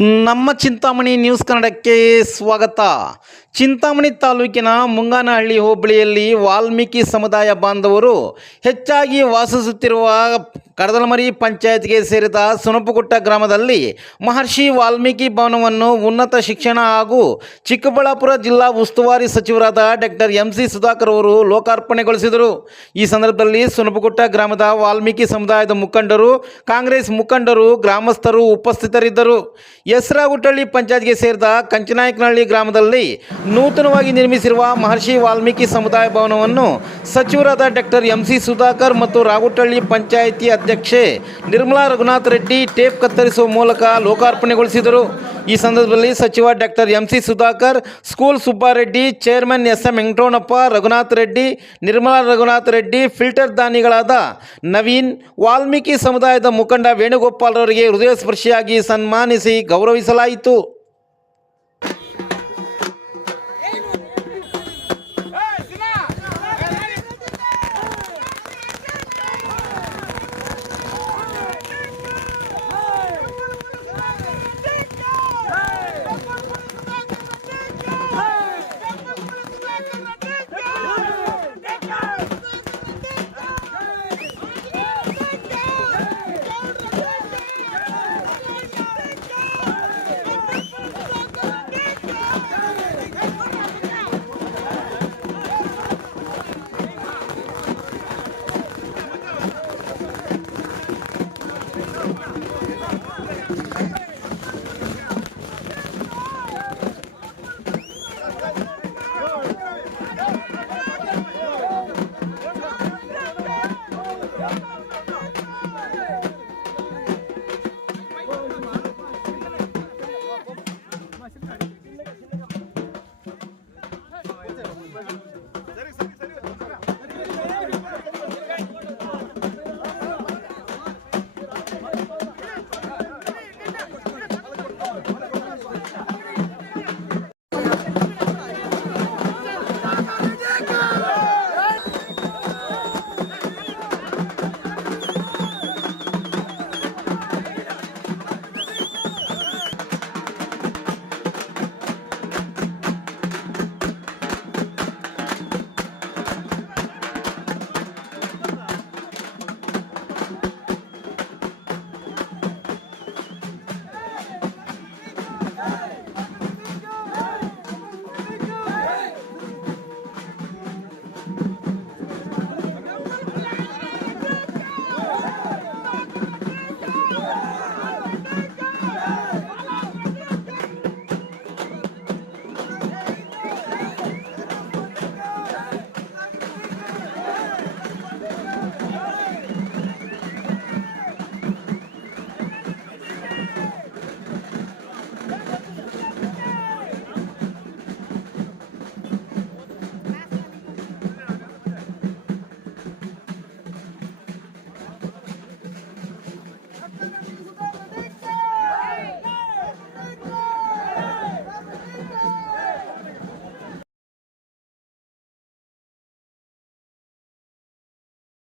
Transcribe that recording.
ನಮ್ಮ ಚಿಂತಾಮಣಿ ನ್ಯೂಸ್ ಕನ್ನಡಕ್ಕೆ ಸ್ವಾಗತ. ಚಿಂತಾಮಣಿ ತಾಲೂಕಿನ ಮುಂಗಾನಹಳ್ಳಿ ಹೋಬಳಿಯಲ್ಲಿ ವಾಲ್ಮೀಕಿ ಸಮುದಾಯ ಬಾಂಧವರು ಹೆಚ್ಚಾಗಿ ವಾಸಿಸುತ್ತಿರುವ ಕಡದಲಮರಿ ಪಂಚಾಯತ್ಗೆ ಸೇರಿದ ಸುನಪುಗುಟ್ಟ ಗ್ರಾಮದಲ್ಲಿ ಮಹರ್ಷಿ ವಾಲ್ಮೀಕಿ ಭವನವನ್ನು ಉನ್ನತ ಶಿಕ್ಷಣ ಹಾಗೂ ಚಿಕ್ಕಬಳ್ಳಾಪುರ ಜಿಲ್ಲಾ ಉಸ್ತುವಾರಿ ಸಚಿವರಾದ ಡಾಕ್ಟರ್ MC ಸುಧಾಕರ್ ಅವರು ಲೋಕಾರ್ಪಣೆಗೊಳಿಸಿದರು. ಈ ಸಂದರ್ಭದಲ್ಲಿ ಸುನಪುಗುಟ್ಟ ಗ್ರಾಮದ ವಾಲ್ಮೀಕಿ ಸಮುದಾಯದ ಮುಖಂಡರು, ಕಾಂಗ್ರೆಸ್ ಮುಖಂಡರು, ಗ್ರಾಮಸ್ಥರು ಉಪಸ್ಥಿತರಿದ್ದರು. ಹೆಸರಗುಟ್ಟಳ್ಳಿ ಪಂಚಾಯತ್ಗೆ ಸೇರಿದ ಕಂಚನಾಯಕನಹಳ್ಳಿ ಗ್ರಾಮದಲ್ಲಿ ನೂತನವಾಗಿ ನಿರ್ಮಿಸಿರುವ ಮಹರ್ಷಿ ವಾಲ್ಮೀಕಿ ಸಮುದಾಯ ಭವನವನ್ನು ಸಚಿವರಾದ ಡಾಕ್ಟರ್ MC ಸುಧಾಕರ್ ಮತ್ತು ರಾಗುಟ್ಟಳ್ಳಿ ಪಂಚಾಯಿತಿ ಅಧ್ಯಕ್ಷೆ ನಿರ್ಮಲಾ ರಘುನಾಥ್ ರೆಡ್ಡಿ ಟೇಪ್ ಕತ್ತರಿಸುವ ಮೂಲಕ ಲೋಕಾರ್ಪಣೆಗೊಳಿಸಿದರು. ಈ ಸಂದರ್ಭದಲ್ಲಿ ಸಚಿವ doctor MC Sudhakar, school Subbareddy, chairman SM Venkataramanappa, Raghunath Reddy, Nirmala Raghunath Reddy, filter ದಾನಿಗಳಾದ ನವೀನ್, ವಾಲ್ಮೀಕಿ ಸಮುದಾಯದ ಮುಖಂಡ ವೇಣುಗೋಪಾಲ್ ಅವರಿಗೆ ಹೃದಯ ಸ್ಪರ್ಶಿಯಾಗಿ ಸನ್ಮಾನಿಸಿ ಗೌರವಿಸಲಾಯಿತು.